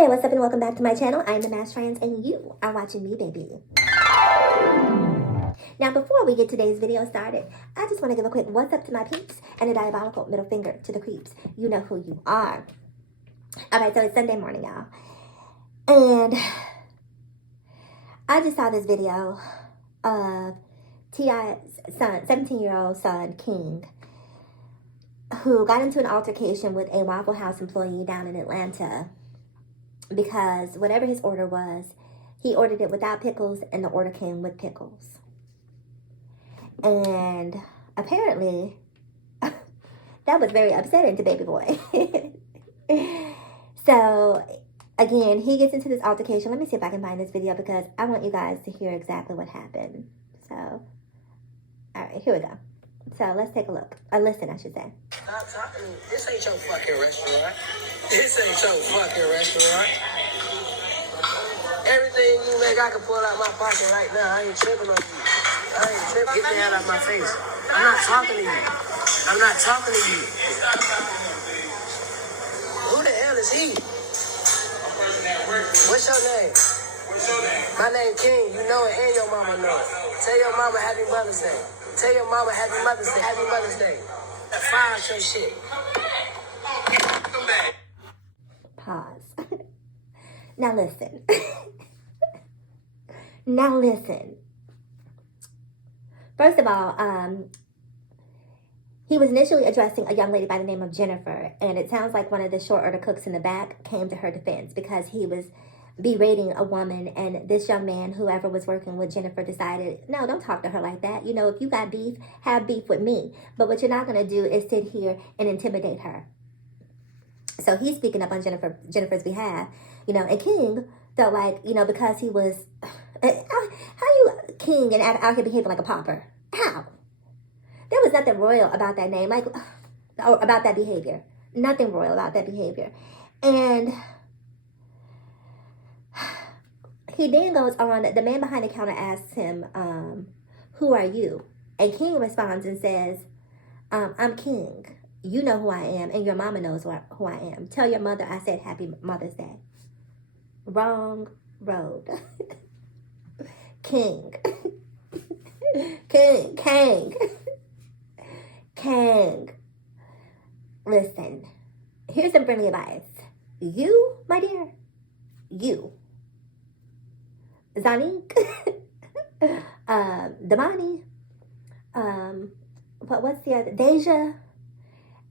Hey, what's up and welcome back to my channel. I'm the Mass Trans and you are watching me, baby. Now, before we get today's video started, I just want to give a quick what's up to my peeps and a diabolical middle finger to the creeps. You know who you are. Alright, so it's Sunday morning, y'all. And I just saw this video of T.I.'s son, 17-year-old son, King, who got into an altercation with a Waffle House employee down in Atlanta because whatever his order was, he ordered it without pickles and the order came with pickles. And apparently, that was very upsetting to baby boy. So, again, he gets into this altercation. Let me see if I can find this video because I want you guys to hear exactly what happened. So, alright, here we go. So, let's take a look. Listen, I should say. Stop talking to me. This ain't your fucking restaurant. This ain't your fucking restaurant. Everything you make, I can pull out my pocket right now. I ain't tripping on you. I ain't tripping. Get the hell out of my face. I'm not talking to you. I'm not talking to you. Who the hell is he? What's your name? My name King. You know it and your mama know it. Tell your mama Happy Mother's Day. Tell your mama Happy Mother's Day. Happy Mother's Day. Fire your shit. Pause. Now listen. Now listen. First of all, he was initially addressing a young lady by the name of Jennifer, and it sounds like one of the short order cooks in the back came to her defense because he was berating a woman, and this young man, whoever was working with Jennifer, decided, no, don't talk to her like that. You know, if you got beef, have beef with me. But what you're not going to do is sit here and intimidate her. So he's speaking up on Jennifer's behalf, you know, and King felt like, you know, because he was, how you King and out here behaving like a pauper? How? There was nothing royal about that name, like, or about that behavior. Nothing royal about that behavior. And he then goes on, the man behind the counter asks him, who are you? And King responds and says, I'm King. You know who I am, and your mama knows who I am. Tell your mother I said Happy Mother's Day. Wrong road. King. King. Listen, here's some friendly advice. You, my dear, you. Zanique, Damani, what's the other? Deja,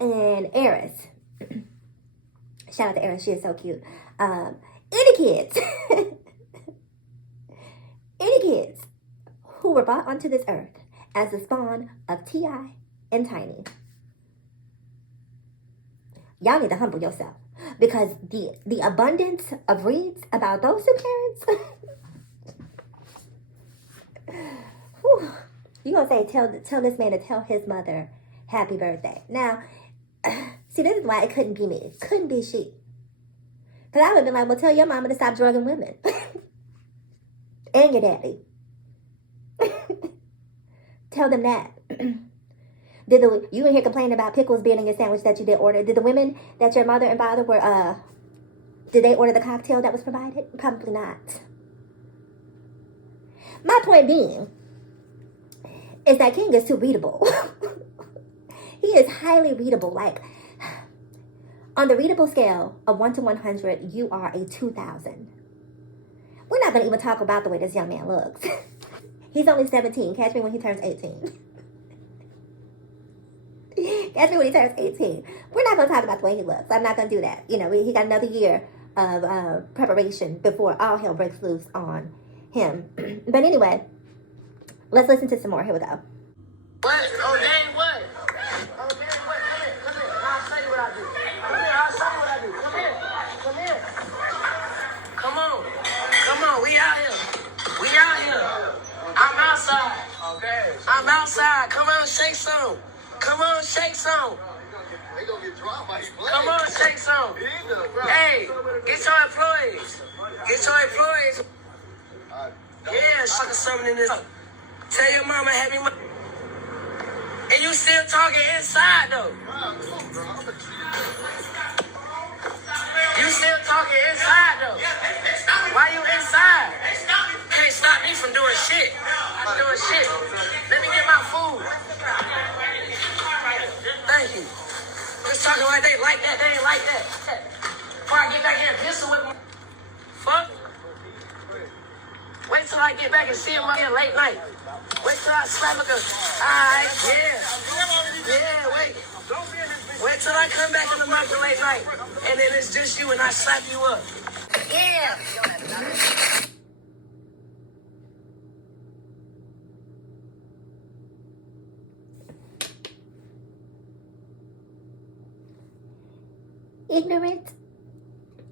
and Eris. Shout out to Eris, she is so cute. Any kids who were brought onto this earth as the spawn of T.I. and Tiny, y'all need to humble yourself because the abundance of reads about those two parents. You gonna say tell this man to tell his mother happy birthday. Now, see, this is why it couldn't be me. Couldn't be she. Because I would have been like, well, tell your mama to stop drugging women. And your daddy. Tell them that. You in here complaining about pickles being in your sandwich that you did order. Did the women that your mother and father were, did they order the cocktail that was provided? Probably not. My point being is that King is too readable. He is highly readable. Like, on the readable scale of 1 to 100, you are a 2,000. We're not going to even talk about the way this young man looks. He's only 17. Catch me when he turns 18. Catch me when he turns 18. We're not going to talk about the way he looks. I'm not going to do that. You know, he got another year of preparation before all hell breaks loose on him. But anyway, let's listen to some more. Here we go. What? Oh, dang, what? Oh, dang, what? Come here. I'll show you what I do. Come here. Come on. We out here. I'm outside. Okay. I'm outside. Come on, shake some. Come on, shake some. Hey, get your employees. Yeah, sucker something in this. Tell your mama Happy Mother's Day. And you still talking inside, though. You still talking inside though. Why you inside? Can't stop me from doing shit. Doing shit. Let me get my food. Thank you. Just talking like they like that. They ain't like that. Before I get back here and pistol with me. Fuck. Wait till I get back and see him out here late night. Wait till I slap a gun. Alright, yeah. Yeah, wait. Wait till I come back in the market late night. And then it's just you and I slap you up. Yeah. Ignorant,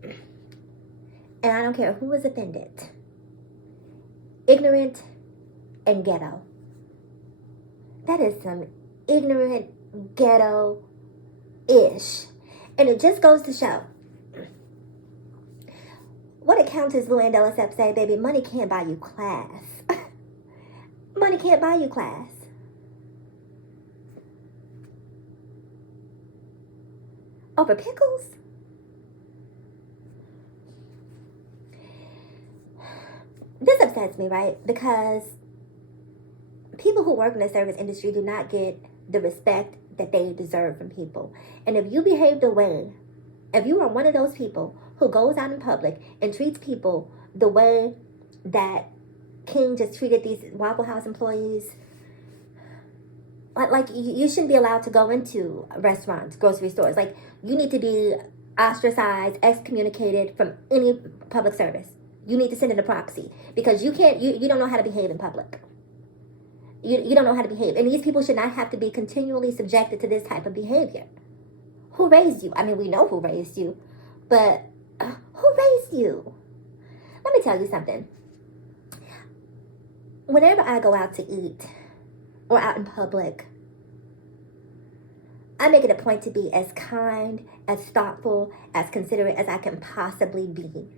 and I don't care who is offended. Ignorant and ghetto. That is some ignorant ghetto-ish. And it just goes to show. What did Countess Luann de Lesseps say, baby? Money can't buy you class. Money can't buy you class. Over pickles? This upsets me, right? Because people who work in the service industry do not get the respect that they deserve from people. And if you behave the way, if you are one of those people who goes out in public and treats people the way that King just treated these Waffle House employees, like you shouldn't be allowed to go into restaurants, grocery stores. Like, you need to be ostracized, excommunicated from any public service. You need to send in a proxy because you don't know how to behave in public. You don't know how to behave. And these people should not have to be continually subjected to this type of behavior. Who raised you? I mean, we know who raised you, but who raised you? Let me tell you something. Whenever I go out to eat or out in public, I make it a point to be as kind, as thoughtful, as considerate as I can possibly be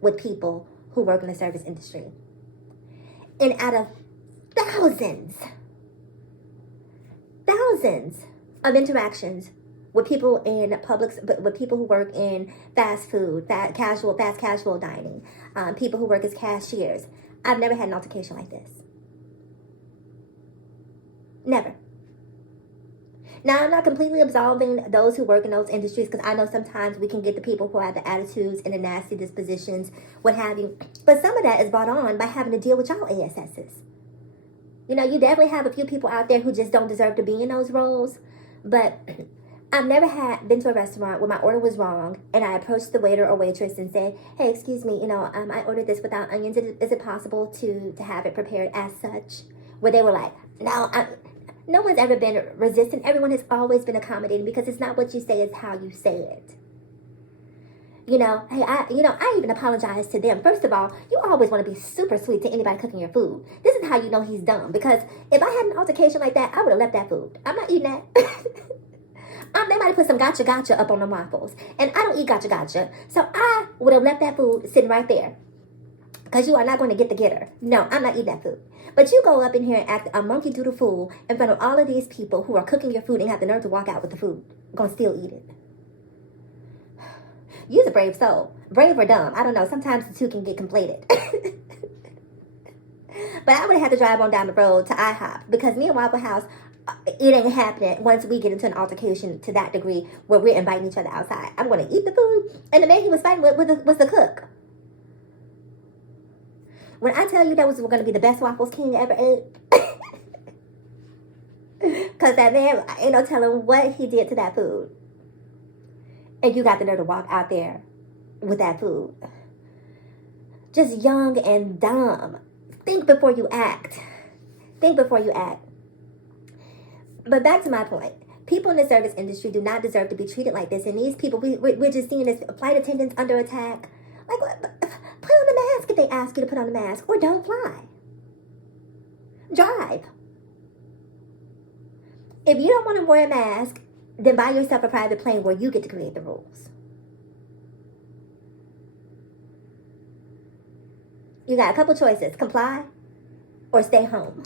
with people who work in the service industry. And out of thousands of interactions with people in public, with people who work in fast food, fast casual dining, people who work as cashiers, I've never had an altercation like this. Never. Now, I'm not completely absolving those who work in those industries, because I know sometimes we can get the people who have the attitudes and the nasty dispositions, what have you. But some of that is brought on by having to deal with y'all ASSs. You know, you definitely have a few people out there who just don't deserve to be in those roles. But I've never been to a restaurant where my order was wrong and I approached the waiter or waitress and said, hey, excuse me, I ordered this without onions. Is it possible to have it prepared as such? Where they were like, no one's ever been resistant. Everyone has always been accommodating, because it's not what you say, it's how you say it. I even apologize to them. First of all, you always want to be super sweet to anybody cooking your food. This is how you know he's dumb, because if I had an altercation like that, I would have left that food. I'm not eating that. They might have put some gotcha up on the waffles, and I don't eat gotcha. So I would have left that food sitting right there, because you are not going to get the getter. No, I'm not eating that food. But you go up in here and act a monkey doodle fool in front of all of these people who are cooking your food and have the nerve to walk out with the food. Gonna still eat it. You're a brave soul. Brave or dumb. I don't know. Sometimes the two can get conflated. But I would have had to drive on down the road to IHOP, because me and Waffle House, it ain't happening once we get into an altercation to that degree where we're inviting each other outside. I'm going to eat the food. And the man he was fighting with was the cook. When I tell you that was going to be the best waffles King ever ate, because that man, ain't no telling what he did to that food. And you got the nerve to walk out there with that food. Just young and dumb. Think before you act. Think before you act. But back to my point. People in the service industry do not deserve to be treated like this. And these people, we're just seeing as flight attendants under attack. Like, put on the mask if they ask you to put on the mask, or don't fly. Drive. If you don't want to wear a mask, then buy yourself a private plane where you get to create the rules. You got a couple choices: comply or stay home.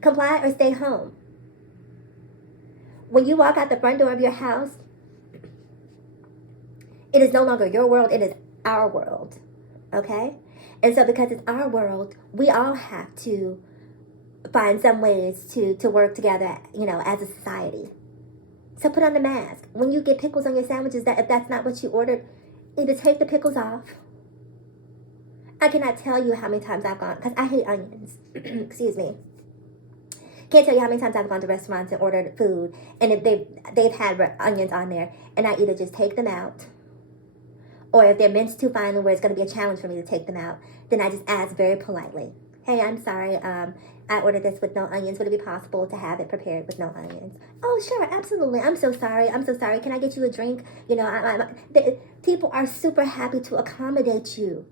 Comply or stay home. When you walk out the front door of your house, It is no longer your world, it is our world. Okay? And so because it's our world, we all have to find some ways to work together, as a society. So put on the mask. When you get pickles on your sandwiches, that if that's not what you ordered, either take the pickles off. I cannot tell you how many times I've gone, because I hate onions. Excuse me. Can't tell you how many times I've gone to restaurants and ordered food, and if they've had onions on there, and I either just take them out, or if they're minced too finely where it's going to be a challenge for me to take them out, then I just ask very politely, hey, I'm sorry, I ordered this with no onions. Would it be possible to have it prepared with no onions? Oh, sure, absolutely. I'm so sorry. Can I get you a drink? People are super happy to accommodate you.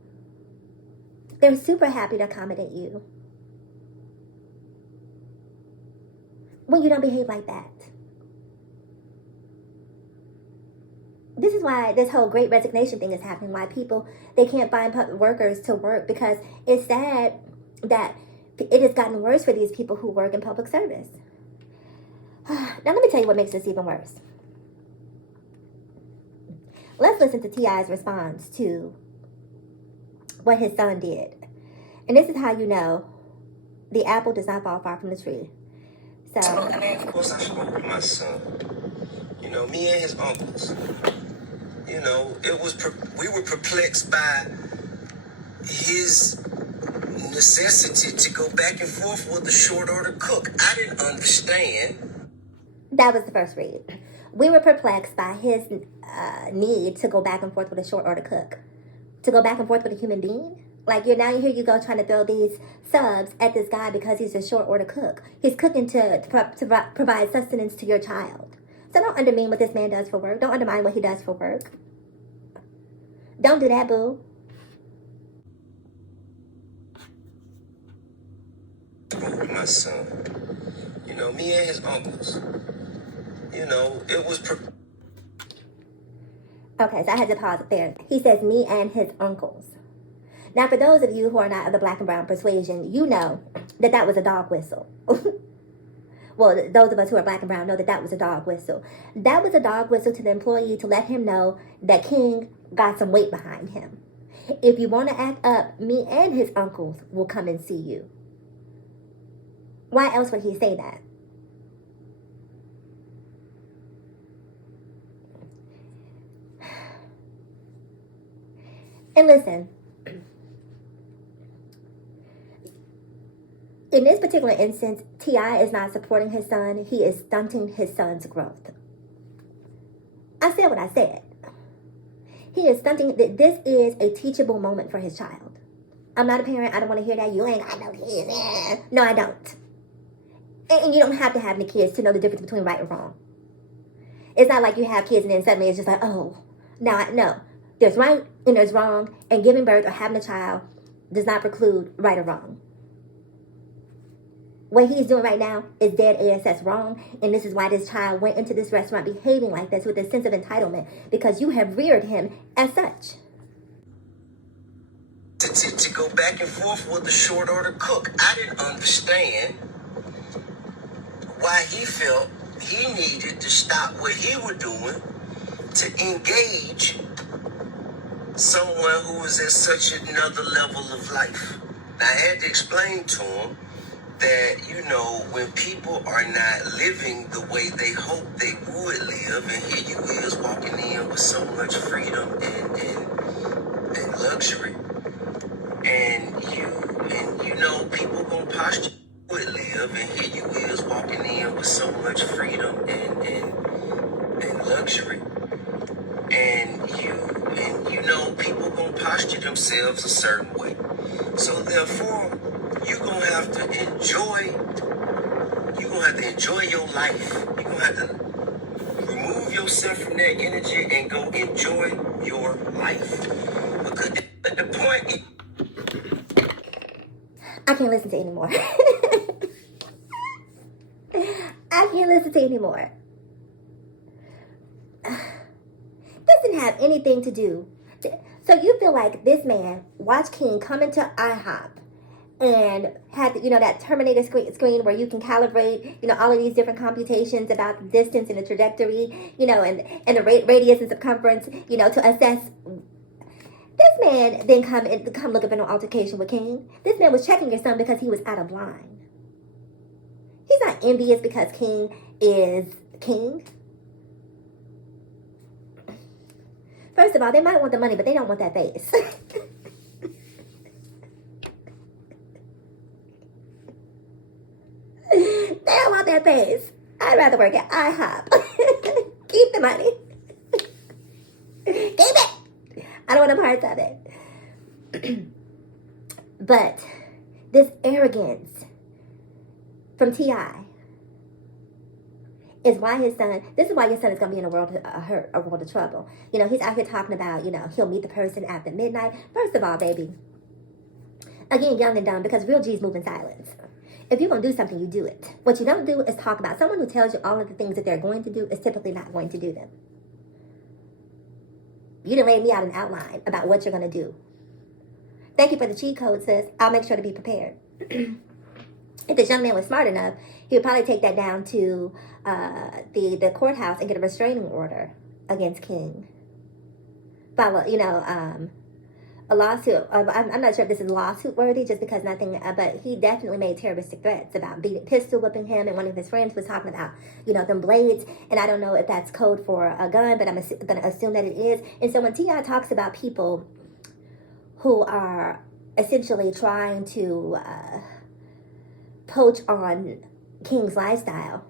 They're super happy to accommodate you when you don't behave like that. This is why this whole great resignation thing is happening, why people, they can't find workers to work, because it's sad that it has gotten worse for these people who work in public service. Now let me tell you what makes this even worse. Let's listen to T.I.'s response to what his son did. And this is how you know the apple does not fall far from the tree. So, Of course, I spoke with my son. Me and his uncles. We were perplexed by his necessity to go back and forth with the short order cook. I didn't understand. That was the first read. We were perplexed by his need to go back and forth with a short order cook. To go back and forth with a human being? Like, here you go trying to throw these subs at this guy because he's a short order cook. He's cooking to provide sustenance to your child. So don't undermine what this man does for work. Don't undermine what he does for work. Don't do that, boo. With my son. Me and his uncles. It was... Okay, so I had to pause it there. He says me and his uncles. Now, for those of you who are not of the black and brown persuasion, you know that was a dog whistle. Well, those of us who are black and brown know that was a dog whistle. That was a dog whistle to the employee to let him know that King got some weight behind him. If you want to act up, me and his uncles will come and see you. Why else would he say that? And listen, in this particular instance, T.I. is not supporting his son. He is stunting his son's growth. I said what I said. He is stunting. This is a teachable moment for his child. I'm not a parent. I don't want to hear that. You ain't got no kids. No, I don't. And you don't have to have any kids to know the difference between right and wrong. It's not like you have kids and then suddenly it's just like, oh, no. There's right and there's wrong. And giving birth or having a child does not preclude right or wrong. What he's doing right now is dead ass wrong. And this is why this child went into this restaurant behaving like this with a sense of entitlement. Because you have reared him as such. To go back and forth with the short order cook. I didn't understand why he felt he needed to stop what he was doing to engage someone who was at such another level of life. I had to explain to him that, when people are not living the way they hope they would live, and here you is walking in with so much freedom and luxury, and people gonna posture would live, and here you is walking in with so much freedom and luxury, and people gonna posture themselves a certain way. So therefore, you're gonna have to enjoy your life. You're gonna have to remove yourself from that energy and go enjoy your life. Because at the point, I can't listen to anymore. I can't listen to anymore. Doesn't have anything to do. So you feel like this man watched King come into IHOP and had, that Terminator screen where you can calibrate, all of these different computations about the distance and the trajectory, and the radius and circumference, to assess. This man then come look up in an altercation with King. This man was checking your son because he was out of line. He's not envious because King is king. First of all, they might want the money, but they don't want that face. They don't want that face. I'd rather work at IHOP. Keep the money. Keep it. I don't want a part of it. But this arrogance from T.I. is why his son, this is why your son is going to be in a world of trouble. He's out here talking about, he'll meet the person after midnight. First of all, baby, again, young and dumb, because real G's move in silence. If you're going to do something, you do it. What you don't do is talk about. Someone who tells you all of the things that they're going to do is typically not going to do them. You done laid me out an outline about what you're going to do. Thank you for the cheat code, sis. I'll make sure to be prepared. If this young man was smart enough, he would probably take that down to the courthouse and get a restraining order against King. Follow, a lawsuit. I'm not sure if this is lawsuit worthy, just because nothing. But he definitely made terroristic threats about pistol whipping him, and one of his friends was talking about, them blades. And I don't know if that's code for a gun, but I'm going to assume that it is. And so when T.I. talks about people who are essentially trying to poach on King's lifestyle,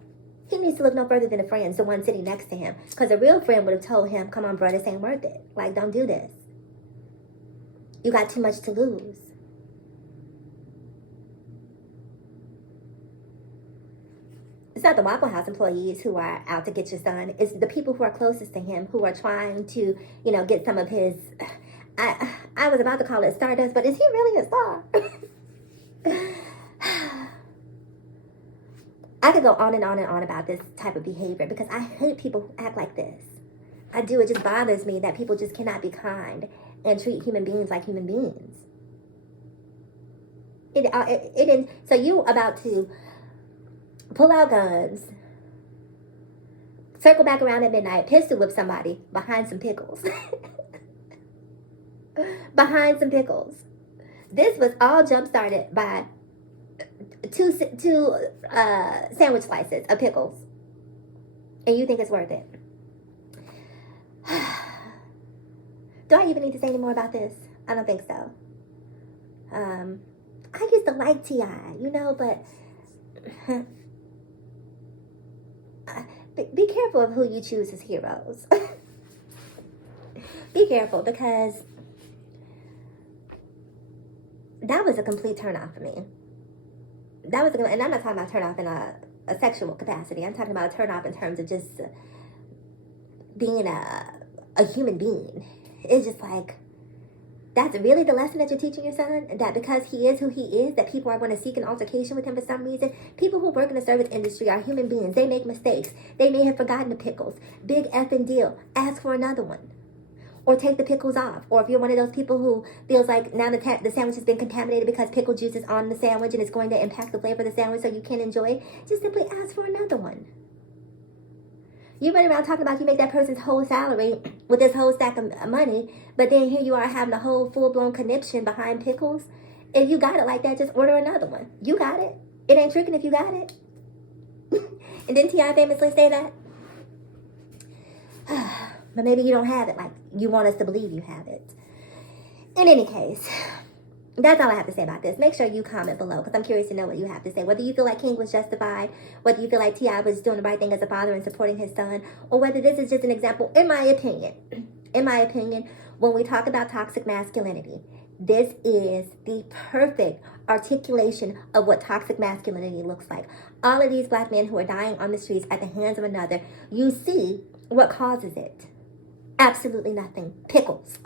he needs to look no further than a friend, the one sitting next to him, because a real friend would have told him, "Come on, bro, this ain't worth it. Like, don't do this. You got too much to lose." It's not the Waffle House employees who are out to get your son. It's the people who are closest to him who are trying to, get some of his, I was about to call it stardust, but is he really a star? I could go on and on and on about this type of behavior because I hate people who act like this. I do. It just bothers me that people just cannot be kind and treat human beings like human beings. So you about to pull out guns, circle back around at midnight, pistol whip somebody behind some pickles. Behind some pickles. This was all jump started by two sandwich slices of pickles, and you think it's worth it? Do I even need to say any more about this? I don't think so. I used to like T.I., but be careful of who you choose as heroes. Be careful, because that was a complete turnoff for me. And I'm not talking about turnoff in a sexual capacity. I'm talking about a turnoff in terms of just being a human being. It's just like, that's really the lesson that you're teaching your son? That because he is who he is, that people are going to seek an altercation with him for some reason? People who work in the service industry are human beings. They make mistakes. They may have forgotten the pickles. Big effing deal. Ask for another one. Or take the pickles off. Or if you're one of those people who feels like now the sandwich has been contaminated because pickle juice is on the sandwich and it's going to impact the flavor of the sandwich so you can't enjoy it, just simply ask for another one. You run around talking about you make that person's whole salary with this whole stack of money, but then here you are having a whole full-blown conniption behind pickles. If you got it like that, just order another one. You got it. It ain't tricking if you got it. And didn't T.I. famously say that? But maybe you don't have it like you want us to believe you have it. In any case, that's all I have to say about this. Make sure you comment below because I'm curious to know what you have to say. Whether you feel like King was justified, whether you feel like T.I. was doing the right thing as a father and supporting his son, or whether this is just an example, in my opinion, when we talk about toxic masculinity, this is the perfect articulation of what toxic masculinity looks like. All of these black men who are dying on the streets at the hands of another, you see what causes it. Absolutely nothing. Pickles.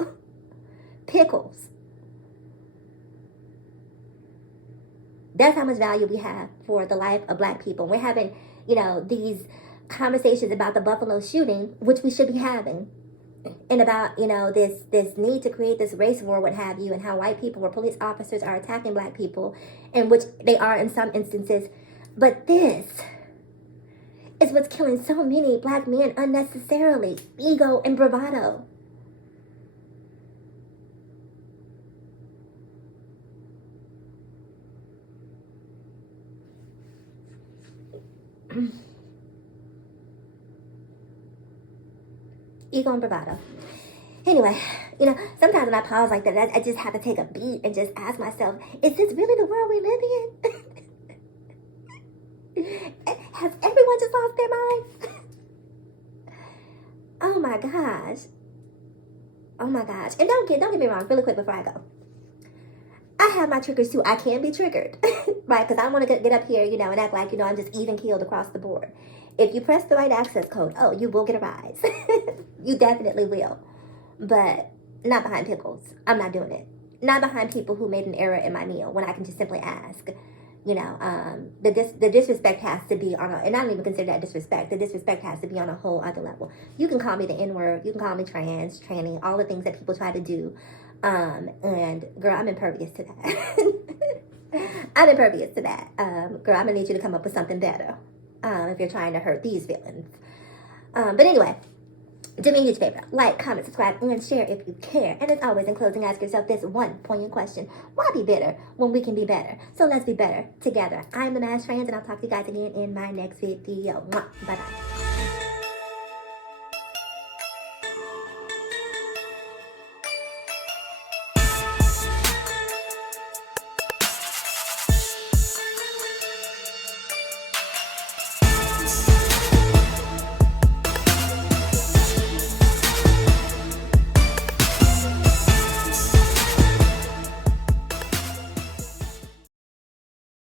Pickles. That's how much value we have for the life of black people. We're having, these conversations about the Buffalo shooting, which we should be having. and about, you know, this need to create this race war, what have you, and how white people or police officers are attacking black people, in which they are in some instances. But this is what's killing so many black men unnecessarily: ego and bravado. Ego and bravado. Anyway, you know, sometimes when I pause like that, I just have to take a beat and just ask myself, is this really the world we live in? Has everyone just lost their mind? Oh my gosh. Oh my gosh. And don't get me wrong, really quick before I go. I have my triggers too. I can be triggered, right? Because I don't want to get up here, you know, and act like, you know, I'm just even keeled across the board. If you press the right access code, oh, you will get a rise. You definitely will. But not behind pickles. I'm not doing it. Not behind people who made an error in my meal when I can just simply ask. You know, the disrespect has to be on a, and I don't even consider that disrespect. The disrespect has to be on a whole other level. You can call me the N-word. You can call me trans, tranny, all the things that people try to do. And girl, I'm impervious to that. I'm impervious to that. Girl, I'm gonna need you to come up with something better. If you're trying to hurt these feelings. But anyway, do me a huge favor. Like, comment, subscribe, and share if you care. And as always, in closing, ask yourself this one poignant question. Why be bitter when we can be better? So let's be better together. I'm the Mash Trans, and I'll talk to you guys again in my next video. Bye-bye.